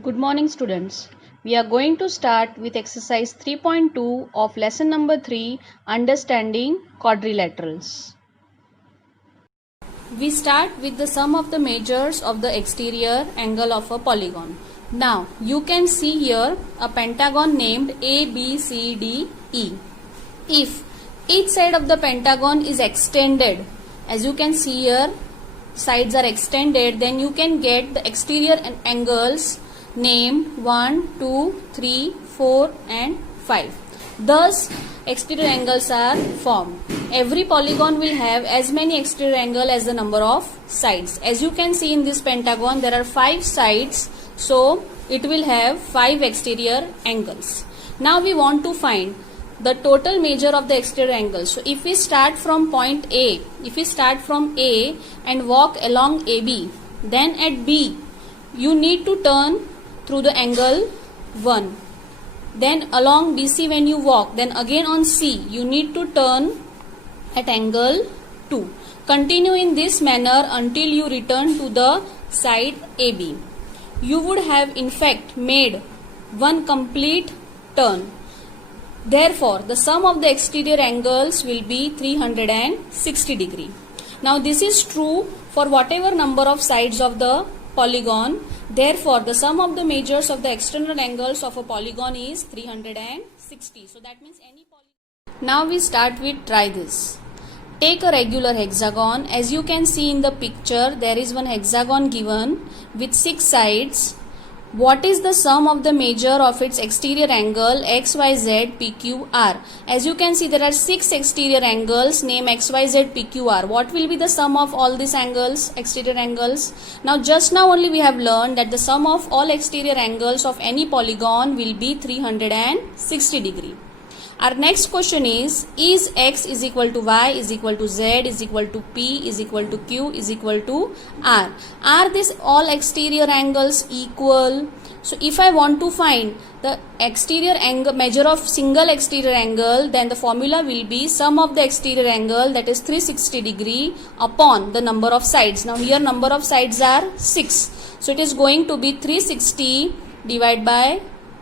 Good morning, students. We are going to start with exercise 3.2 of lesson number 3, Understanding Quadrilaterals. We start with the sum of the measures of the exterior angle of a polygon. Now, you can see here a pentagon named ABCDE. If each side of the pentagon is extended, as you can see here, sides are extended, then you can get the exterior angles named 1, 2, 3, 4 and 5. Thus, exterior angles are formed. Every polygon will have as many exterior angle as the number of sides. As you can see in this pentagon, there are 5 sides, so it will have 5 exterior angles. Now we want to find the total measure of the exterior angle. So if we start from point A, and walk along AB, then at B, you need to turn through the angle 1. Then along BC when you walk, then again on C, you need to turn at angle 2. Continue in this manner until you return to the side AB. You would have in fact made one complete turn. Therefore, the sum of the exterior angles will be 360 degree. Now this is true for whatever number of sides of the polygon. Therefore, the sum of the measures of the external angles of a polygon is 360. So that means any polygon. Now we start with try this. Take a regular hexagon. As you can see in the picture, there is one hexagon given with 6 sides. What is the sum of the measure of its exterior angle XYZ PQR? As you can see, there are 6 exterior angles named XYZ PQR. What will be the sum of all these angles, exterior angles? Now just now only we have learned that the sum of all exterior angles of any polygon will be 360 degree. Our next question is X is equal to Y is equal to Z is equal to P is equal to Q is equal to R? Are these all exterior angles equal? So if I want to find the exterior angle measure of single exterior angle, then the formula will be sum of the exterior angle, that is 360 degree, upon the number of sides. Now here number of sides are 6. So it is going to be 360 divided by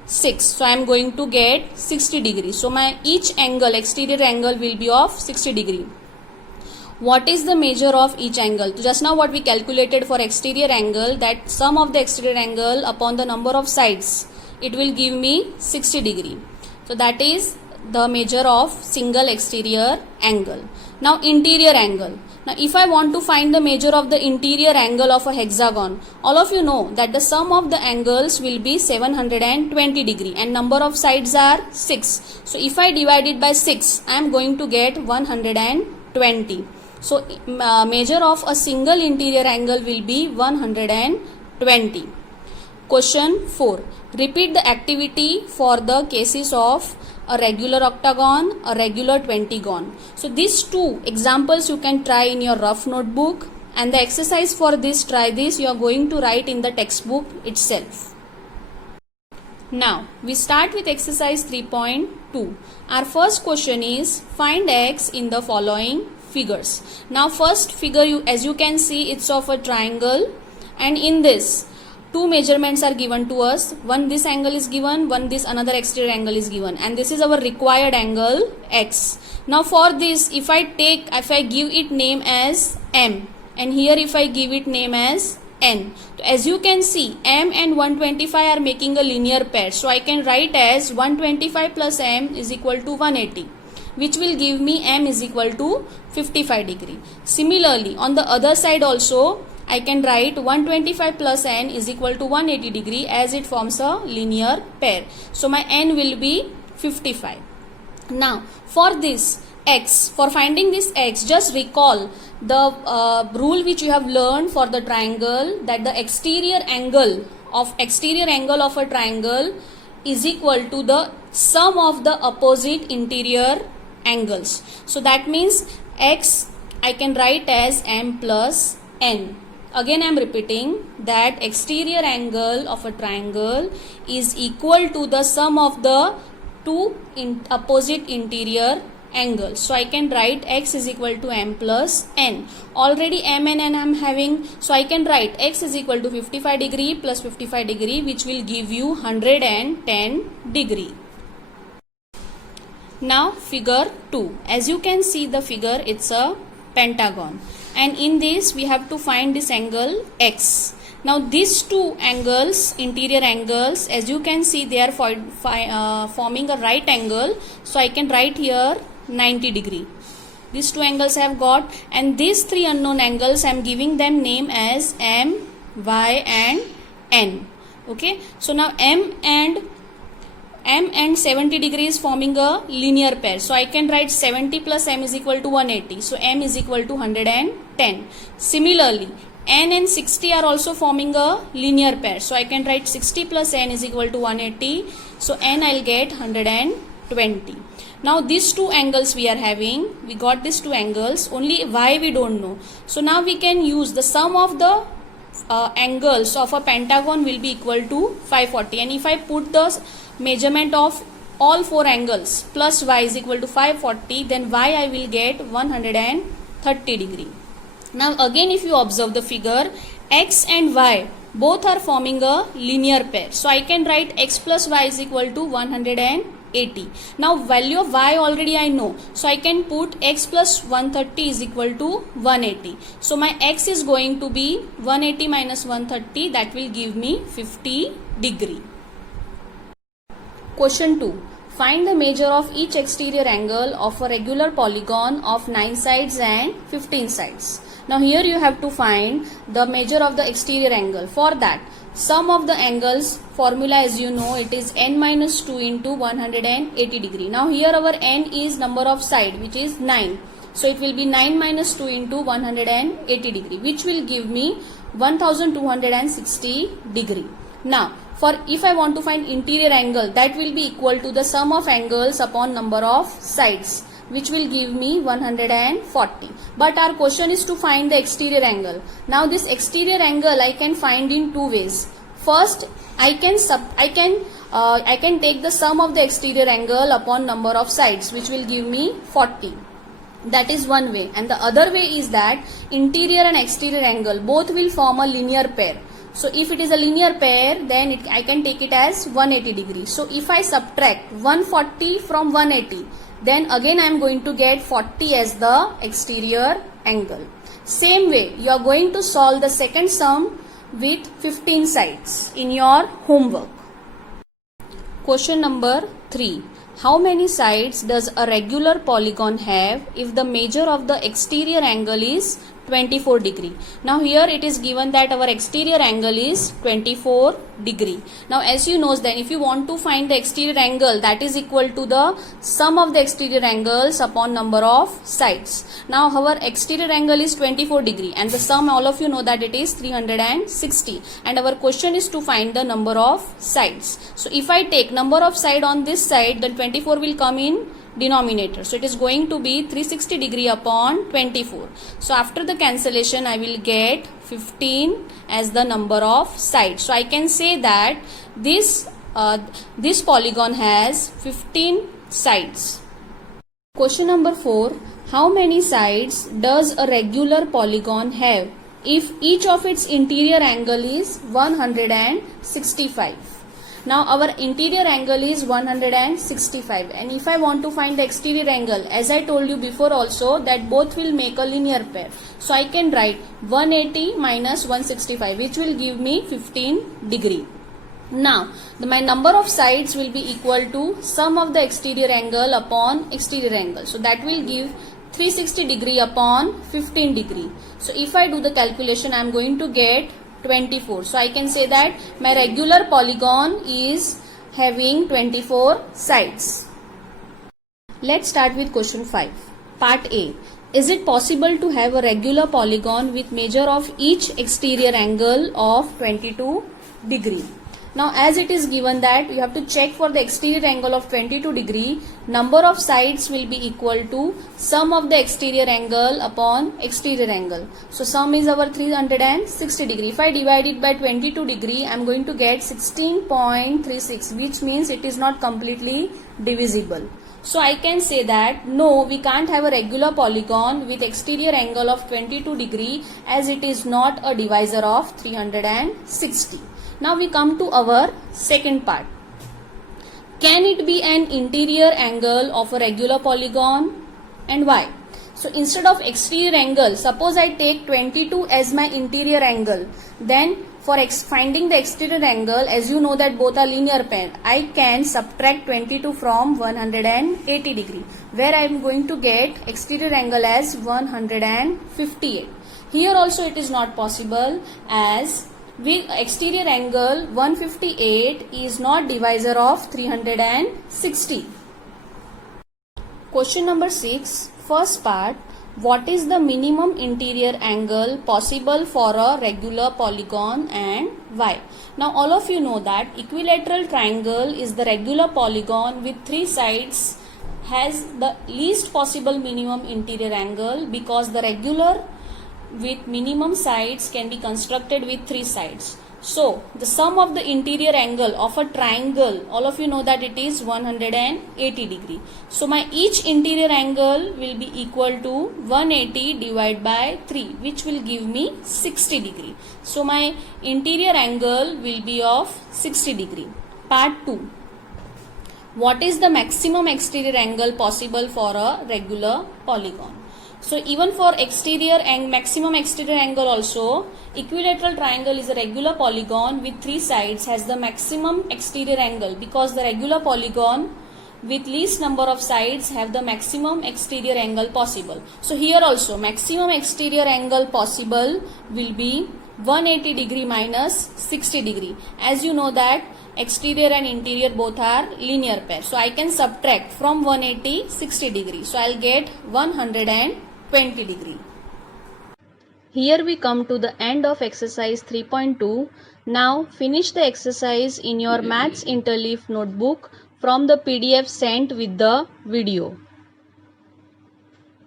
6. So I am going to get 60 degrees. So my each angle, exterior angle will be of 60 degree. What is the measure of each angle? So just now what we calculated for exterior angle, that sum of the exterior angle upon the number of sides, it will give me 60 degree. So that is the measure of single exterior angle. Now interior angle. Now if I want to find the measure of the interior angle of a hexagon, all of you know that the sum of the angles will be 720 degree and number of sides are 6. So if I divide it by 6, I am going to get 120. So measure of a single interior angle will be 120. Question 4. Repeat the activity for the cases of a regular octagon, a regular 20gon. So these two examples you can try in your rough notebook, and the exercise for this, try this, you are going to write in the textbook itself. Now we start with exercise 3.2. Our first question is find X in the following figures. Now first figure, as you can see, it's of a triangle, and in this two measurements are given to us. One this angle is given, one this another exterior angle is given, and this is our required angle X. Now for this, if I give it name as M, and here if I give it name as N. So as you can see, M and 125 are making a linear pair. So I can write as 125 plus M is equal to 180, which will give me M is equal to 55 degree. Similarly, on the other side also, I can write 125 plus N is equal to 180 degree, as it forms a linear pair. So my N will be 55. Now for this X, for finding this X, just recall the rule which you have learned for the triangle, that the exterior angle of a triangle is equal to the sum of the opposite interior angles. So that means X I can write as M plus N. Again I am repeating that exterior angle of a triangle is equal to the sum of the two opposite interior angle. So I can write x is equal to m plus n. Already m and n I am having, so I can write x is equal to 55 degree plus 55 degree, which will give you 110 degree. Now figure 2. As you can see the figure, it's a pentagon, and in this we have to find this angle x. Now these two angles, interior angles, as you can see, they are forming a right angle. So I can write here 90 degree. These two angles I have got, and these three unknown angles I am giving them name as m, y and n. Okay, so now m and 70 degrees forming a linear pair. So I can write 70 plus m is equal to 180. So m is equal to 110. Similarly, n and 60 are also forming a linear pair. So I can write 60 plus n is equal to 180. So n I'll get 120. Now these two angles we are having, we got these two angles, only y we don't know. So now we can use the sum of the angles of a pentagon will be equal to 540, and if I put the measurement of all four angles plus y is equal to 540, then y I will get 130 degree. Now again, if you observe the figure, x and y both are forming a linear pair. So I can write x plus y is equal to 180. Now value of y already I know. So I can put x plus 130 is equal to 180. So my x is going to be 180 minus 130. That will give me 50 degree. Question 2. Find the measure of each exterior angle of a regular polygon of 9 sides and 15 sides. Now here you have to find the measure of the exterior angle. For that, sum of the angles formula, as you know, it is n minus 2 into 180 degree. Now here our n is number of side, which is 9. So it will be 9 minus 2 into 180 degree, which will give me 1260 degree. Now if I want to find interior angle, that will be equal to the sum of angles upon number of sides, which will give me 140. But our question is to find the exterior angle. Now this exterior angle I can find in two ways. First, I can take the sum of the exterior angle upon number of sides, which will give me 40. That is one way. And the other way is that interior and exterior angle both will form a linear pair. So if it is a linear pair, then I can take it as 180 degrees. So if I subtract 140 from 180, then again I am going to get 40 as the exterior angle. Same way, you are going to solve the second sum with 15 sides in your homework. Question number 3. How many sides does a regular polygon have if the measure of the exterior angle is 24 degree? Now here it is given that our exterior angle is 24 degree. Now as you know, then if you want to find the exterior angle, that is equal to the sum of the exterior angles upon number of sides. Now our exterior angle is 24 degree and the sum, all of you know that it is 360, and our question is to find the number of sides. So if I take number of side on this side, then 24 will come in denominator. So it is going to be 360 degree upon 24. So after the cancellation, I will get 15 as the number of sides. So I can say that this polygon has 15 sides. Question number 4. How many sides does a regular polygon have if each of its interior angle is 165? Now our interior angle is 165, and if I want to find the exterior angle, as I told you before also, that both will make a linear pair. So I can write 180 minus 165, which will give me 15 degree. Now my number of sides will be equal to sum of the exterior angle upon exterior angle. So that will give 360 degree upon 15 degree. So if I do the calculation, I am going to get 24. So I can say that my regular polygon is having 24 sides. Let's start with question 5. Part A. Is it possible to have a regular polygon with measure of each exterior angle of 22 degree? Now as it is given that you have to check for the exterior angle of 22 degree, number of sides will be equal to sum of the exterior angle upon exterior angle. So sum is our 360 degree. If I divide it by 22 degree, I am going to get 16.36, which means it is not completely divisible. So I can say that no, we can't have a regular polygon with exterior angle of 22 degree as it is not a divisor of 360. Now we come to our second part. Can it be an interior angle of a regular polygon, and why? So instead of exterior angle, suppose I take 22 as my interior angle, then for finding the exterior angle, as you know that both are linear pair, I can subtract 22 from 180 degree, where I am going to get exterior angle as 158. Here also it is not possible, as with exterior angle 158 is not divisor of 360. Question number 6, first part. What is the minimum interior angle possible for a regular polygon and why? Now all of you know that equilateral triangle is the regular polygon with three sides has the least possible minimum interior angle, because the regular with minimum sides can be constructed with three sides. So the sum of the interior angle of a triangle, all of you know that it is 180 degree. So my each interior angle will be equal to 180 divided by 3, which will give me 60 degree. So my interior angle will be of 60 degree. Part 2. What is the maximum exterior angle possible for a regular polygon? So even for exterior and maximum exterior angle also, equilateral triangle is a regular polygon with three sides has the maximum exterior angle, because the regular polygon with least number of sides have the maximum exterior angle possible. So here also maximum exterior angle possible will be 180 degree minus 60 degree. As you know that exterior and interior both are linear pair. So I can subtract from 180 60 degree. So I'll get 120 degree. Here we come to the end of exercise 3.2. Now finish the exercise in your Maths Interleaf notebook from the PDF sent with the video.